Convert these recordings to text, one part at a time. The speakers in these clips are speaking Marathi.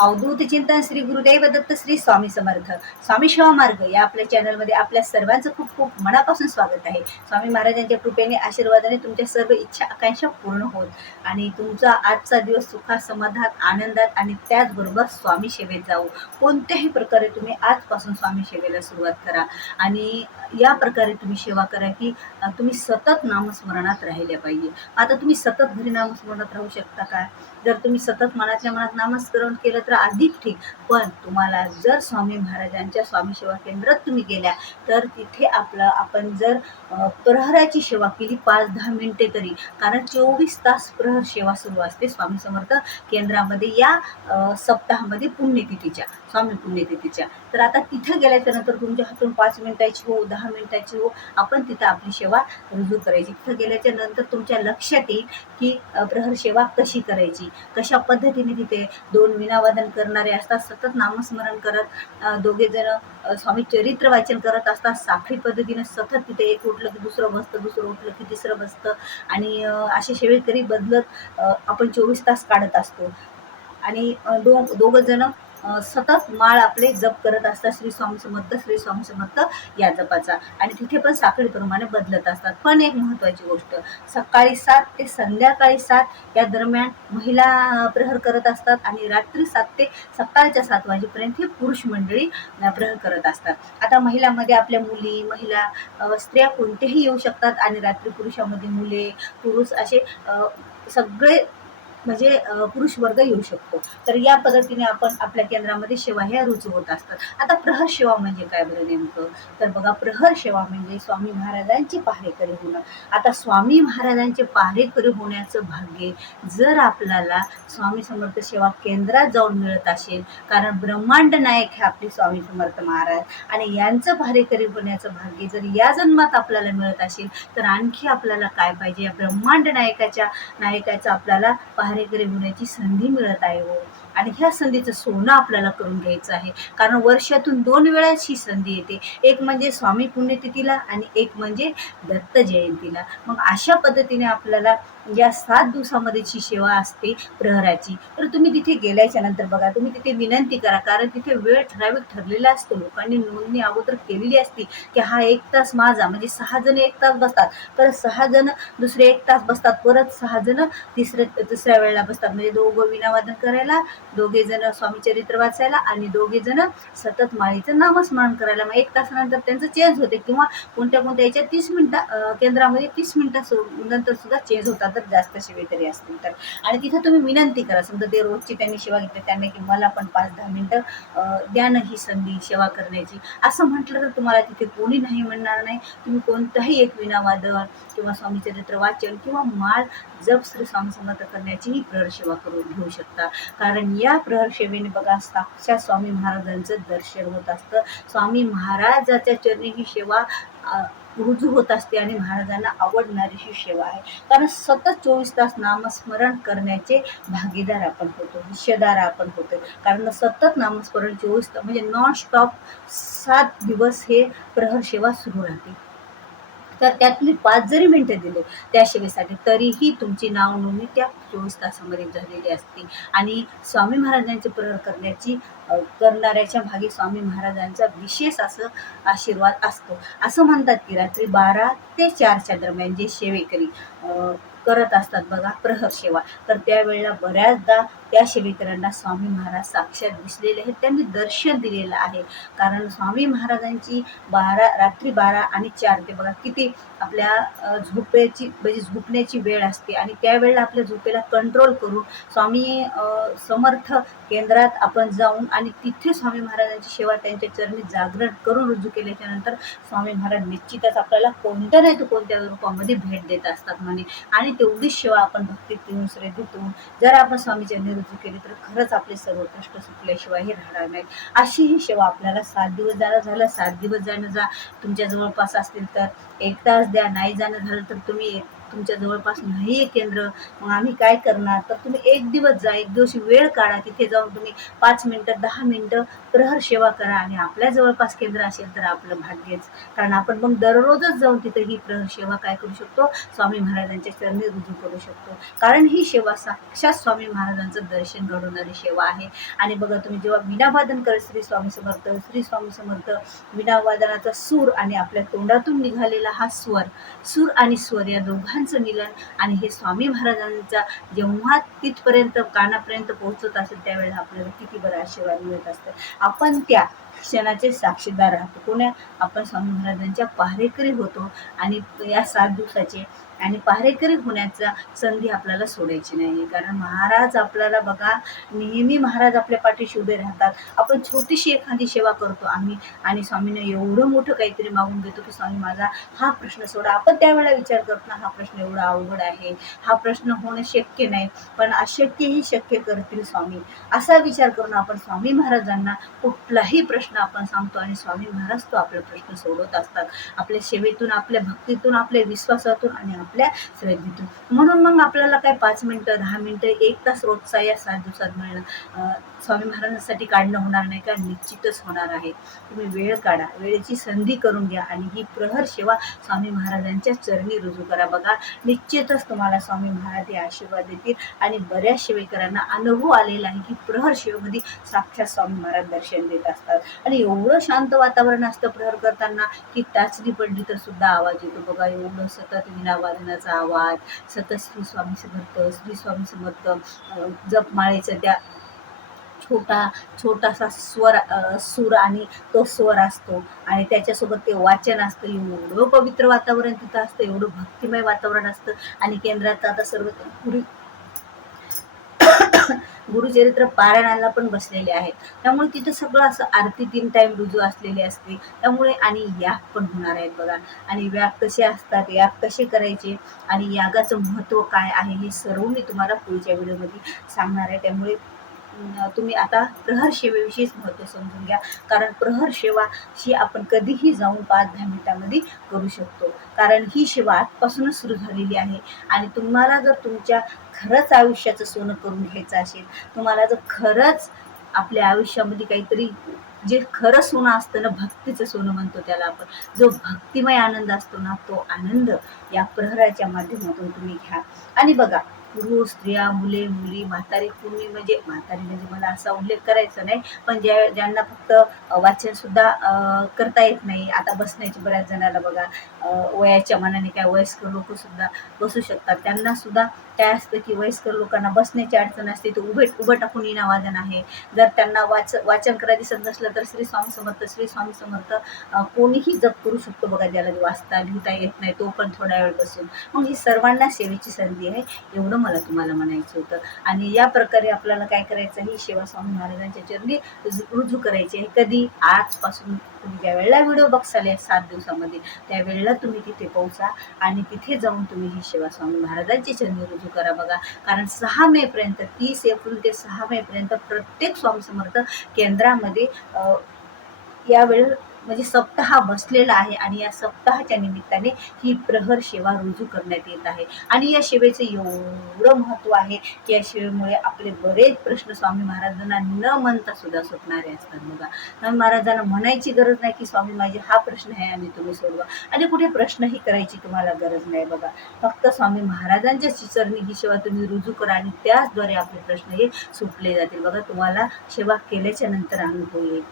अवधूत चिंतन श्री गुरुदेव दत्त श्री स्वामी समर्थ. स्वामी सेवा मार्ग या आपल्या चॅनलमध्ये आपल्या सर्वांचं खूप खूप मनापासून स्वागत आहे. स्वामी महाराजांच्या कृपेने आशीर्वादाने तुमच्या सर्व इच्छा आकांक्षा पूर्ण होत आणि तुमचा आजचा दिवस सुखात समाधानात आनंदात आणि त्याचबरोबर स्वामी सेवेत जाऊ. कोणत्याही प्रकारे तुम्ही आजपासून स्वामी सेवेला सुरुवात करा आणि या प्रकारे तुम्ही सेवा करा की तुम्ही सतत नामस्मरणात राहिले पाहिजे. आता तुम्ही सतत घरी नामस्मरणात राहू शकता का? जर तुम्ही सतत मनातल्या मनात नामस्मरण केलं तर अधिक ठीक. पण तुम्हाला जर स्वामी महाराजांच्या स्वामी सेवा केंद्रात तुम्ही गेल्या तर तिथे आपण जर प्रहराची सेवा केली 5-10 मिनिटे तरी, कारण 24 तास प्रहर सेवा सुरू असते स्वामी समर्थ केंद्रामध्ये या सप्ताहामध्ये पुण्यतिथीच्या स्वामी पुण्यतिथीच्या. तर आता तिथं गेल्याच्या नंतर तुमच्या हातून 5 मिनिटाची हो 10 मिनिटाची हो आपण तिथं आपली सेवा रुजू करायची. तिथं गेल्याच्या नंतर तुमच्या लक्षात येईल की प्रहर सेवा कशी करायची, कशा पद्धतीने. तिथे 2 वीणावादन करणारे असतात, सतत नामस्मरण करत दोघे जण स्वामी चरित्र वाचन करत असतात साखळी पद्धतीने. सतत तिथे एक उठलं की दुसरं बसतं, दुसरं उठलं की तिसरं बसतं आणि असे सेवेकरी बदलत आपण 24 तास काढत असतो आणि दोघं जण सतत माळ आपले जप करत असतात, श्री स्वामी समर्थ श्री स्वामी समर्थ या जपाचा. आणि तिथे पण साखळीप्रमाणे बदलत असतात. पण एक महत्त्वाची गोष्ट, सकाळी 7 ते संध्याकाळी 7 या दरम्यान महिला प्रहर करत असतात आणि रात्री 7 ते सकाळच्या 7 वाजेपर्यंत हे पुरुष मंडळी प्रहर करत असतात. आता महिलांमध्ये आपल्या मुली, महिला, स्त्रिया कोणतेही येऊ शकतात आणि रात्री पुरुषामध्ये मुले, पुरुष असे सगळे म्हणजे पुरुष वर्ग येऊ शकतो. तर या पद्धतीने आपण आपल्या केंद्रामध्ये सेवा ह्या रुजू होत असतात. आता प्रहर सेवा म्हणजे काय बरं नेमकं? तर बघा, प्रहर सेवा म्हणजे स्वामी महाराजांची पहारेकरी होणं. आता स्वामी महाराजांचे पहारेकरी होण्याचं भाग्य जर आपल्याला स्वामी समर्थ सेवा केंद्रात जाऊन मिळत असेल, कारण ब्रह्मांड नायक हे आपले स्वामी समर्थ महाराज आणि यांचं पहारेकरी होण्याचं भाग्य जर या जन्मात आपल्याला मिळत असेल तर आणखी आपल्याला काय पाहिजे? या ब्रह्मांड नायकाचं आपल्याला पहारेकरी होण्याची संधी मिळत आहे हो. आणि ह्या संधीचं सोनं आपल्याला करून घ्यायचं आहे, कारण वर्षातून 2 वेळाच ही संधी येते. एक म्हणजे स्वामी पुण्यतिथीला आणि एक म्हणजे दत्त जयंतीला. मग अशा पद्धतीने आपल्याला या 7 दिवसामध्येची सेवा असते प्रहराची. तर तुम्ही तिथे गेल्याच्या नंतर बघा, तुम्ही तिथे विनंती करा, कारण तिथे वेळ ठराविक ठरलेला असतो. लोकांनी नोंदणी अगोदर केलेली असते की हा 1 तास माझा, म्हणजे 6 जण 1 तास बसतात, परत 6 जण दुसरे 1 तास बसतात, परत 6 जण तिसऱ्या वेळेला बसतात. म्हणजे दोघं वीणावादन करायला, दोघे जण स्वामी चरित्र वाचायला आणि दोघे जण सतत माळीचं नामस्मरण करायला. मग 1 तासानंतर त्यांचं चेंज होते किंवा कोणत्या याच्यात 30 मिनिटं केंद्रामध्ये 30 मिनिटं नंतर सुद्धा चेंज होतात जर जास्त सेवेकरी असतील तर. आणि तिथं तुम्ही विनंती करा, समजा ते रोजची त्यांनी सेवा घेतली त्यांना की मला पण 5-10 मिनिटं द्या ना ही संधी सेवा करण्याची, असं म्हटलं तर तुम्हाला तिथे कोणी नाही म्हणणार नाही. तुम्ही कोणताही एक वीणावादन किंवा स्वामी चरित्र वाचन किंवा माळ जप श्री स्वामी समर्थ करण्याचीही प्रहर सेवा करून घेऊ शकता. कारण या प्रहर सेवेने बघा साक्षात स्वामी महाराजांचं दर्शन होत असतं. स्वामी महाराजाच्या चरणी ही सेवा रुजू होत असते आणि महाराजांना आवडणारी ही सेवा आहे. कारण सतत 24 तास नामस्मरण करण्याचे भागीदार आपण होतो, हिस्सेदार आपण होतो. कारण सतत नामस्मरण 24 तास म्हणजे नॉन स्टॉप 7 दिवस हे प्रहर सेवा सुरू राहते. तर त्यात तुम्ही 5 जरी मिनिटं दिले त्या सेवेसाठी तरीही तुमची नाव नोंदणी त्या 24 तासामध्ये झालेली असते. आणि स्वामी महाराजांचे प्रहर करणाऱ्याच्या भागी स्वामी महाराजांचा विशेष असं आशीर्वाद असतो. असं म्हणतात की रात्री 12 ते 4च्या दरम्यान जे सेवेकरी करत असतात बघा प्रहर सेवा, तर त्यावेळेला बऱ्याचदा त्या सेवेकऱ्यांना स्वामी महाराज साक्षात दिसलेले आहेत, त्यांनी दर्शन दिलेलं आहे. कारण स्वामी महाराजांची रात्री 12 आणि 4 ते बघा किती आपल्या झोपेची म्हणजे झोपण्याची वेळ असते आणि त्यावेळेला आपल्या झोपेला कंट्रोल करून स्वामी समर्थ केंद्रात आपण जाऊन आणि तिथे स्वामी महाराजांची सेवा त्यांच्या चरणी जागरण करून रुजू केल्याच्या नंतर स्वामी महाराज निश्चितच आपल्याला कोणत्या नाही तर कोणत्या रूपामध्ये भेट देत असतात म्हणे. आणि तेवढीच सेवा आपण भक्तीतून श्रद्धेतून जर आपण स्वामी चरणी रुजू केली तर खरंच आपले सर्व कष्ट सुटल्याशिवाय हे राहणार नाहीत. अशी ही सेवा आपल्याला 7 दिवस झालं 7 दिवस जाणं जा. तुमच्या जवळपास असतील तर 1 तास द्या, नाही जाणं झालं तर तुम्ही तुमच्या जवळपास नाही आहे केंद्र, मग आम्ही काय करणार? तर तुम्ही एक दिवस जा, एक दिवशी वेळ काढा, तिथे जाऊन तुम्ही 5 मिनिटं 10 मिनिटं प्रहर सेवा करा. आणि आपल्या जवळपास केंद्र असेल तर आपलं भाग्यच, कारण आपण मग दररोजच जाऊन तिथे ही प्रहर सेवा काय करू शकतो, स्वामी महाराजांच्या चरणी रुजू करू शकतो. कारण ही सेवा साक्षात स्वामी महाराजांचं दर्शन घडवणारी सेवा आहे. आणि बघा, तुम्ही जेव्हा वीणावादन करत श्री स्वामी समर्थ, श्री स्वामी समर्थ, वीणावादनाचा सूर आणि आपल्या तोंडातून निघालेला हा सूर आणि स्वर या दोघांचं मिलन, आणि हे स्वामी महाराजांचा जेव्हा तिथपर्यंत कानापर्यंत पोहोचत असेल त्यावेळेला आपल्याला किती बरं आशीर्वाद मिळत असतं. आपण त्या क्षणाचे साक्षीदार राहतो. कोण्या? आपण स्वामी महाराजांच्या पहारेकरी होतो. आणि या 7 दिवसाचे आणि पहारेकरी होण्याचा संधी आपल्याला सोडायची नाही. कारण महाराज आपल्याला बघा, नेहमी महाराज आपल्या पाठीशी उभे राहतात. आपण छोटीशी एखादी सेवा करतो आम्ही, आणि स्वामींना एवढं मोठं काहीतरी मागून घेतो की स्वामी माझा हा प्रश्न सोडा. आपण त्यावेळेला विचार करतो ना, हा प्रश्न एवढा अवघड आहे, हा प्रश्न होणं शक्य नाही, पण अशक्यही शक्य करतील स्वामी, असा विचार करून आपण स्वामी महाराजांना कुठलाही प्रश्न आपण सांगतो, आणि स्वामी महाराज तो आपला प्रश्न सोडवत असतात. आपल्या सेवेतून, आपल्या भक्तीतून, आपल्या विश्वासातून आणि आपल्या श्रद्धेतून. म्हणून मग आपल्याला काय 5 मिनिटं 10 मिनिटं 1 तास रोजचा या 7 दिवसात मिळणं स्वामी महाराजांसाठी काढणं होणार नाही का? निश्चितच होणार आहे. तुम्ही वेळ काढा, वेळेची संधी करून घ्या, आणि ही प्रहर सेवा स्वामी महाराजांच्या चरणी रुजू करा. बघा, निश्चितच तुम्हाला स्वामी महाराज हे आशीर्वाद देतील. आणि बऱ्याच सेवेकरांना अनुभव आलेला आहे की प्रहर सेवेमध्ये साक्षात स्वामी महाराज दर्शन देत असतात. आणि एवढं शांत वातावरण असतं प्रहर करताना की टाचणी पडली तर सुद्धा आवाज येतो. बघा, एवढं सतत वीणावादनाचा आवाज, सतत श्री स्वामी समर्थ, श्री स्वामी समर्थ जपमाळेचं त्या छोटासा सूर आणि तो स्वर असतो, आणि त्याच्यासोबत ते वाचन असतं. एवढं पवित्र वातावरण तिथं असतं, एवढं भक्तिमय वातावरण असतं. आणि केंद्रात आता सर्व गुरुचरित्र पारायणाला पण बसलेले आहेत. त्यामुळे तिथं सगळं असं आरती 3 टाइम रुजू असलेली असते. त्यामुळे आणि याग पण होणार आहेत बघा. आणि याग कसे असतात, याग कसे करायचे, आणि यागाचं महत्त्व काय आहे, हे सर्व मी तुम्हाला पुढच्या व्हिडिओमध्ये सांगणार आहे. त्यामुळे तुम्ही आता प्रहर सेवेविषयीच महत्त्व समजून घ्या. कारण प्रहर सेवा ही आपण कधीही जाऊन 5-10 मिनिटांमध्ये करू शकतो. कारण ही सेवा आजपासूनच सुरू झालेली आहे. आणि तुम्हाला जर तुमच्या खरंच आयुष्याचं सोनं करून घ्यायचं असेल, तुम्हाला जर खरंच आपल्या आयुष्यामध्ये काहीतरी, जे खरं सोनं असतं ना, भक्तीचं सोनं म्हणतो त्याला आपण, जो भक्तिमय आनंद असतो ना, तो आनंद या प्रहराच्या माध्यमातून तुम्ही घ्या. आणि बघा, पुरुष, स्त्रिया, मुली, म्हातारी, कुणी म्हणजे मला असा उल्लेख करायचा नाही, पण ज्यांना फक्त वाचन सुद्धा करता येत नाही, आता बसण्याची बऱ्याच जणाला बघा वयाच्या मनाने काय वयस्कर लोक सुद्धा बसू शकतात. त्यांना सुद्धा काय असतं की वयस्कर लोकांना बसण्याची अडचण असते, तर उभं टाकून वीणावादन आहे. जर त्यांना वाचन करायला दिसत नसलं तर श्री स्वामी समर्थ कोणीही जप करू शकतो बघा. ज्याला वाचता लिहिता येत नाही तो पण थोडा वेळ बसून, मग ही सर्वांना सेवेची संधी आहे, एवढं मला तुम्हाला म्हणायचं होतं. आणि या प्रकारे आपल्याला काय करायचं, ही सेवा स्वामी महाराजांच्या चरणी रुजू करायची आहे. कधी? आजपासून. तुम्ही ज्या वेळेला व्हिडिओ बघसाल या 7 दिवसामध्ये, त्यावेळेला तुम्ही तिथे पोहोचा, आणि तिथे जाऊन तुम्ही ही सेवा स्वामी महाराजांची चरणी रुजू करा बघा. कारण 6 मे पर्यंत, 30 एप्रिल ते 6 मे पर्यंत प्रत्येक स्वामी समर्थ केंद्रामध्ये यावेळी म्हणजे सप्ताह बसलेला आहे. आणि या सप्ताहाच्या निमित्ताने ही प्रहर सेवा रुजू करण्यात येत आहे. आणि या सेवेचं एवढं महत्त्व आहे की या सेवेमुळे आपले बरेच प्रश्न स्वामी महाराजांना न म्हणता सुद्धा सुटणारे असतात बघा. स्वामी महाराजांना म्हणायची गरज नाही की स्वामी माझे हा प्रश्न आहे आणि तुम्ही सोडवा, आणि कुठे प्रश्नही करायची तुम्हाला गरज नाही बघा. फक्त स्वामी महाराजांच्या चरणी ही सेवा तुम्ही रुजू करा, आणि त्याचद्वारे आपले प्रश्न हे सुटले जातील बघा. तुम्हाला सेवा केल्याच्या नंतर अनुभव येईल.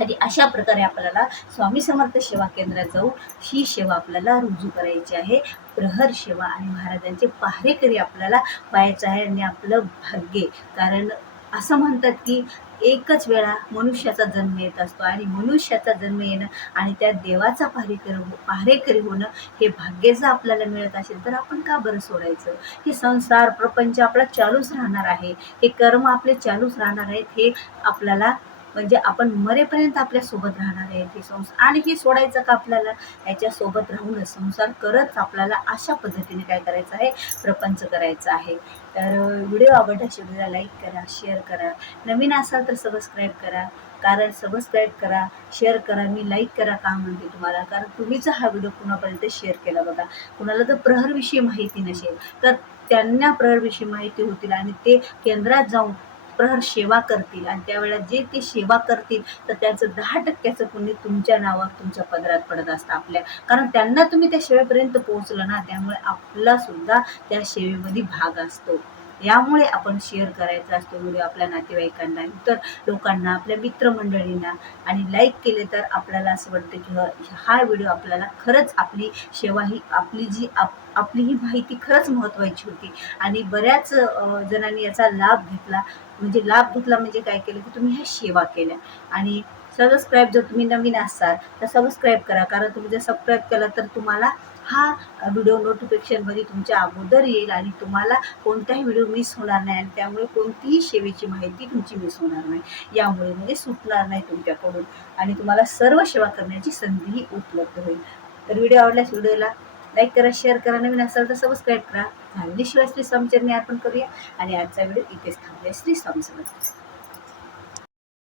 आणि अशा प्रकारे आपल्याला स्वामी समर्थ सेवा केंद्रात जाऊन ही सेवा आपल्याला रुजू करायची आहे, प्रहर सेवा. आणि महाराजांचे पहारेकरी आपल्याला पाहायचं आहे, आणि आपलं भाग्य. कारण असं म्हणतात की एकच वेळा मनुष्याचा जन्म येत असतो, आणि मनुष्याचा जन्म येणं आणि त्या देवाचा पहारेकरी होणं हे भाग्य जर आपल्याला मिळत असेल तर आपण का बरं सोडायचं. हे संसार प्रपंच आपला चालूच राहणार आहे, हे कर्म आपले चालूच राहणार आहेत, हे आपल्याला म्हणजे आपण मरेपर्यंत आपल्यासोबत राहणार आहे ते संसार, आणि हे सोडायचं का आपल्याला? याच्यासोबत राहूनच संसार करत आपल्याला अशा पद्धतीने काय करायचं आहे, प्रपंच करायचा आहे. तर व्हिडिओ आवडल्यास व्हिडिओला लाईक करा, शेअर करा, नवीन असाल तर सबस्क्राईब करा. कारण सबस्क्राईब करा, शेअर करा, मी लाईक करा का म्हणते तुम्हाला, कारण तुम्ही जर हा व्हिडिओ कुणापर्यंत शेअर केला बघा, कुणाला जर प्रहरविषयी माहिती नसेल तर त्यांना प्रहरविषयी माहिती होतील आणि ते केंद्रात जाऊन प्रहर सेवा करतील, आणि त्यावेळेला जे ते सेवा करतील तर त्याचं 10% पुण्य तुमच्या नावावर तुमच्या पदरात पडत असतं आपल्या, कारण त्यांना तुम्ही त्या सेवेपर्यंत पोहोचलं ना, त्यामुळे आपला सुद्धा त्या सेवेमध्ये भाग असतो. यामुळे आपण शेअर करायचा असतो व्हिडिओ आपल्या नातेवाईकांना, इतर लोकांना, आपल्या मित्रमंडळींना, आणि लाईक केले तर आपल्याला असं वाटतं की हा व्हिडिओ आपल्याला खरंच आपली सेवा ही आपली जी आपली ही माहिती खरंच महत्त्वाची होती, आणि बऱ्याच जणांनी याचा लाभ घेतला. म्हणजे काय केलं की तुम्ही ह्या सेवा केल्या. आणि सबस्क्राईब, जर तुम्ही नवीन असाल तर सबस्क्राईब करा, कारण तुम्ही जर सबस्क्राईब केलं तर तुम्हाला हा व्हिडिओ नोटिफिकेशनमध्ये तुमच्या अगोदर येईल, आणि तुम्हाला कोणताही व्हिडिओ मिस होणार नाही, आणि त्यामुळे कोणतीही सेवेची माहिती तुमची मिस होणार नाही, यामुळे म्हणजे सुटणार नाही तुमच्याकडून, आणि तुम्हाला सर्व सेवा करण्याची संधीही उपलब्ध होईल. तर व्हिडिओ आवडल्यास व्हिडिओला लाईक करा, शेअर करा, नवीन असाल तर सबस्क्राईब करा. झाल्याशिवाय श्री स्वामीचरणी अर्पण करूया, आणि आजचा व्हिडिओ इथेच थांबूया. श्री स्वामी समर्थ.